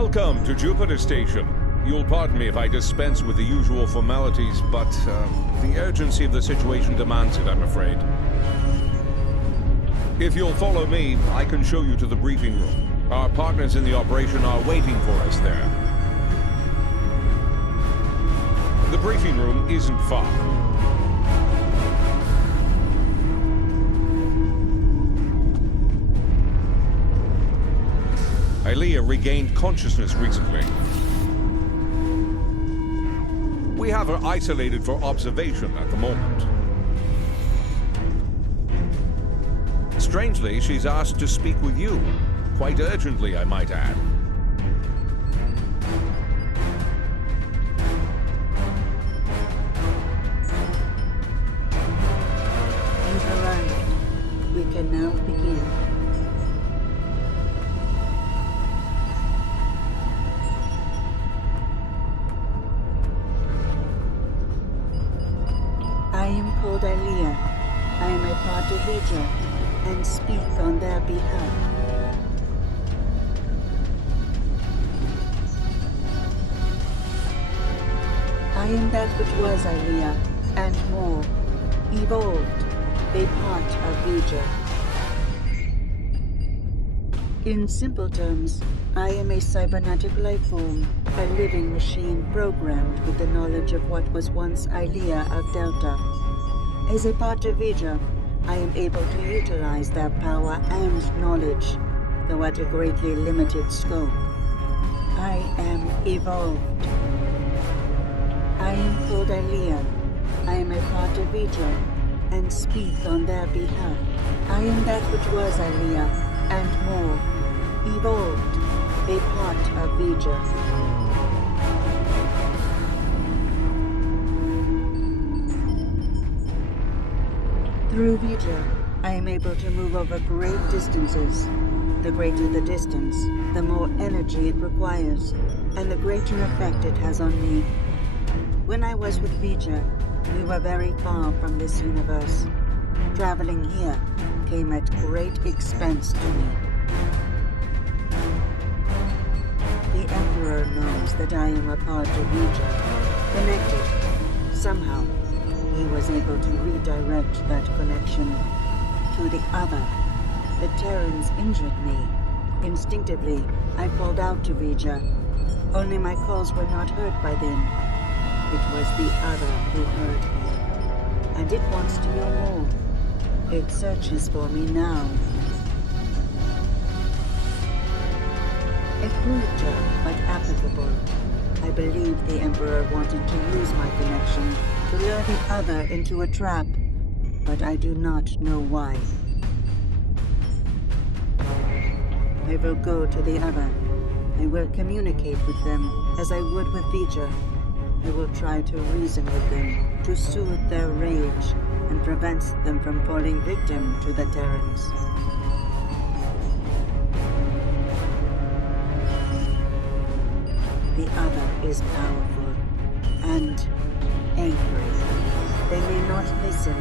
Welcome to Jupiter Station. You'll pardon me if I dispense with the usual formalities, but the urgency of the situation demands it, I'm afraid. If you'll follow me, I can show you to the briefing room. Our partners in the operation are waiting for us there. The briefing room isn't far. Aelia regained consciousness recently. We have her isolated for observation at the moment. Strangely, she's asked to speak with you. Quite urgently, I might add. You've arrived. We can now begin. I am called Aelia. I am a part of Vidra, and speak on their behalf. I am that which was Aelia, and more, evolved, a part of Vidra. In simple terms, I am a cybernetic life form, a living machine programmed with the knowledge of what was once Aelia of Delta. As a part of Vidra, I am able to utilize their power and knowledge, though at a greatly limited scope. I am evolved. I am called Aelia. I am a part of Vidra, and speak on their behalf. I am that which was Aelia, and more, evolved, a part of Vidra. Through Vidra, I am able to move over great distances. The greater the distance, the more energy it requires, and the greater effect it has on me. When I was with Vidra, we were very far from this universe. Traveling here came at great expense to me. The Emperor knows that I am a part of Vidra, connected, somehow. He was able to redirect that connection to the other. The Terrans injured me. Instinctively, I called out to Vidra. Only my calls were not heard by them. It was the other who heard me. And it wants to know more. It searches for me now. A crude term, but applicable. I believe the Emperor wanted to use my connection to lure the other into a trap, but I do not know why. I will go to the other. I will communicate with them as I would with Vidra. I will try to reason with them, to soothe their rage, and prevent them from falling victim to the Terrans. The other is powerful, and angry. They may not listen.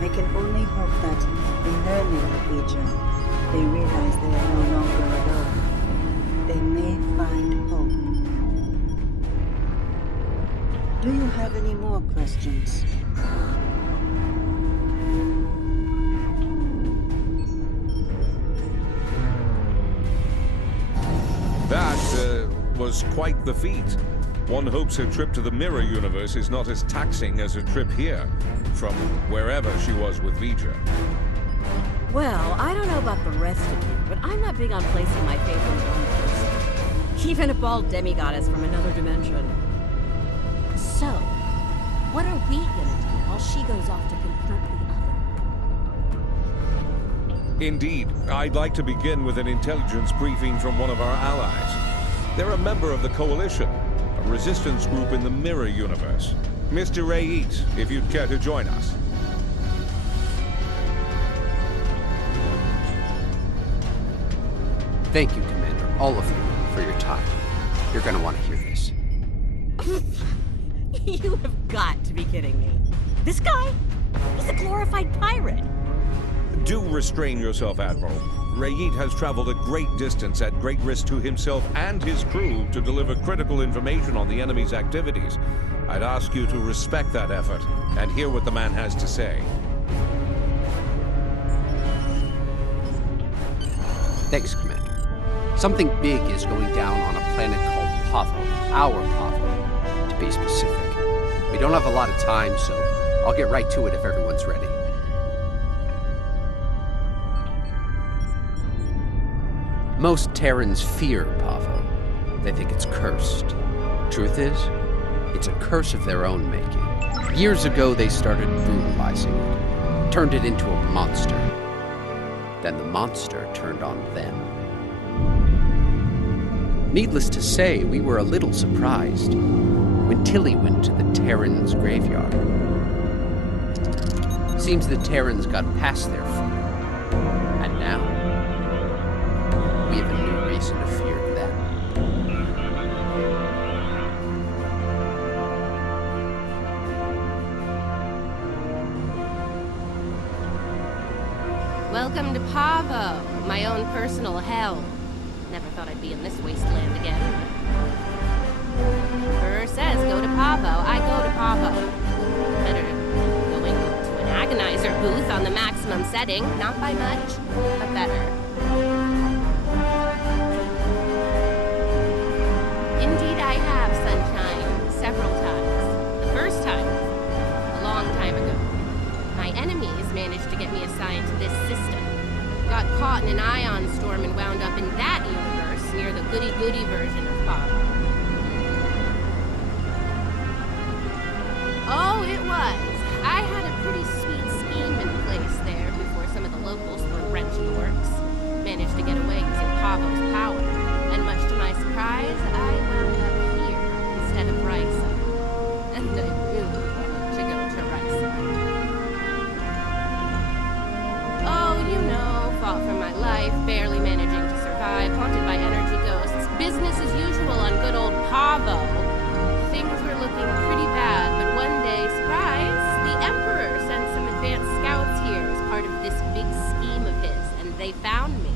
They can only hope that, in learning of Vidra, they realize they are no longer alone. They may find hope. Do you have any more questions? That was quite the feat. One hopes her trip to the Mirror Universe is not as taxing as her trip here, from wherever she was with Vidra. Well, I don't know about the rest of you, but I'm not big on placing my faith in one person. Even a bald demigoddess from another dimension. So, what are we gonna do while she goes off to confront the other? Indeed, I'd like to begin with an intelligence briefing from one of our allies. They're a member of the Coalition, a resistance group in the Mirror Universe. Mr. Rayit, if you'd care to join us. Thank you, Commander, all of you, for your time. You're gonna want to hear this. You have got to be kidding me. This guy? He's a glorified pirate. Do restrain yourself, Admiral. Rayit has traveled a great distance at great risk to himself and his crew to deliver critical information on the enemy's activities. I'd ask you to respect that effort and hear what the man has to say. Thanks, Commander. Something big is going down on a planet called Pavo. Our Pavo, to be specific. We don't have a lot of time, so I'll get right to it if everyone's ready. Most Terrans fear Pavo. They think it's cursed. Truth is, it's a curse of their own making. Years ago, they started brutalizing it, turned it into a monster. Then the monster turned on them. Needless to say, we were a little surprised when Tilly went to the Terrans' graveyard. Seems the Terrans got past their fear. And now, we have a new reason to fear them. Welcome to Pavo, my own personal hell. Never thought I'd be in this wasteland again. Burr says go to Pavo, I go to Pavo. Better than going to an agonizer booth on the maximum setting. Not by much, but better. Indeed I have, Sunshine. Several times. The first time, a long time ago. My enemies managed to get me assigned to this system. Got caught in an ion storm and wound up in that universe near the goody-goody version of Pavo. Oh, it was. I had a pretty sweet scheme in place there before some of the locals were wrenched the works. Managed to get away using Pavo's power. And much to my surprise, I wound up here instead of Risa. And I really wanted to go to Risa. Oh, you know, fought for my life, barely managing to survive, haunted by energy ghosts. Business as usual on good old Pavo. Things were looking pretty bad, but one day, surprise, the Emperor sent some advanced scouts here as part of this big scheme of his, and they found me.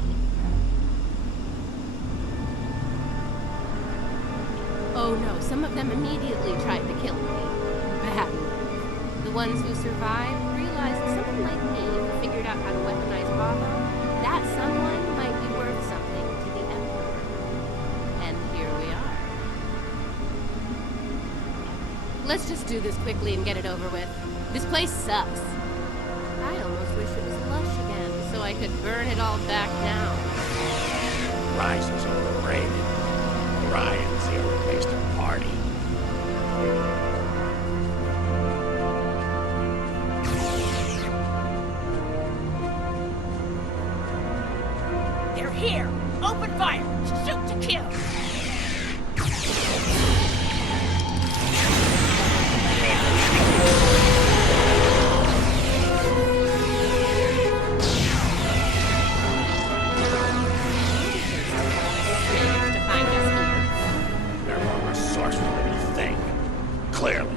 Oh no, some of them immediately tried to kill me. Bad. The ones who survived realized someone like me who figured out how to weaponize Pavo, that someone might be worth something to the Emperor. And here we are. Let's just do this quickly and get it over with. This place sucks. I almost wish it was lush again, so I could burn it all back down. Rise is overrated. Orion's the only place to party. They're here! Open fire! Shoot to kill! They're more resourceful than you think. Clearly.